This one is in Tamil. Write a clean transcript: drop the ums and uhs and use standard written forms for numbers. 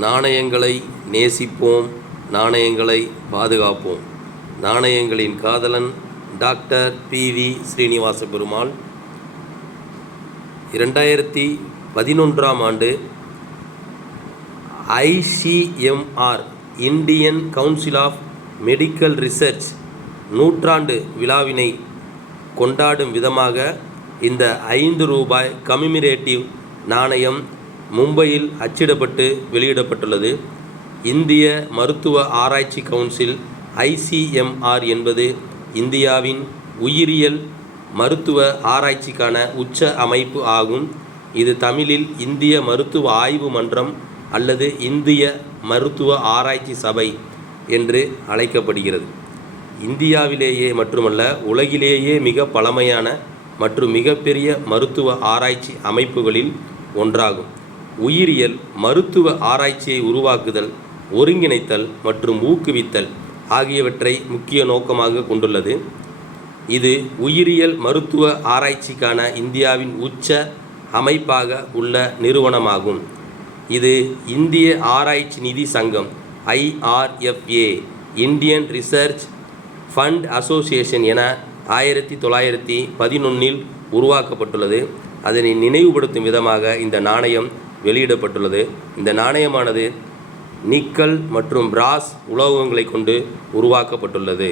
நாணயங்களை நேசிப்போம், நாணயங்களை பாதுகாப்போம். நாணயங்களின் காதலன் டாக்டர் பி.வி. ஸ்ரீனிவாச பெருமாள். 2011ஆம் ஆண்டு ICMR Indian council of medical research நூற்றாண்டு விழாவினை கொண்டாடும் விதமாக இந்த ₹5 கம்மெமரேட்டிவ் நாணயம் மும்பையில் அச்சிடப்பட்டு வெளியிடப்பட்டுள்ளது. இந்திய மருத்துவ ஆராய்ச்சி கவுன்சில் ஐசிஎம்ஆர் என்பது இந்தியாவின் உயிரியல் மருத்துவ ஆராய்ச்சிக்கான உச்ச அமைப்பு ஆகும். இது தமிழில் இந்திய மருத்துவ ஆய்வு மன்றம் அல்லது இந்திய மருத்துவ ஆராய்ச்சி சபை என்று அழைக்கப்படுகிறது. இந்தியாவிலேயே மட்டுமல்ல, உலகிலேயே மிக பழமையான மற்றும் மிகப்பெரிய மருத்துவ ஆராய்ச்சி அமைப்புகளில் ஒன்றாகும். உயிரியல் மருத்துவ ஆராய்ச்சியை உருவாக்குதல், ஒருங்கிணைத்தல் மற்றும் ஊக்குவித்தல் ஆகியவற்றை முக்கிய நோக்கமாக கொண்டுள்ளது. இது உயிரியல் மருத்துவ ஆராய்ச்சிக்கான இந்தியாவின் உச்ச அமைப்பாக உள்ள நிறுவனமாகும். இது இந்திய ஆராய்ச்சி நிதி சங்கம் IRFA, Indian research fund association என 1911இல் உருவாக்கப்பட்டுள்ளது. அதனை நினைவுபடுத்தும் விதமாக இந்த நாணயம் வெளியிடப்பட்டுள்ளது. இந்த நாணயமானது நிக்கல் மற்றும் பிராஸ் உலோகங்களை கொண்டு உருவாக்கப்பட்டுள்ளது.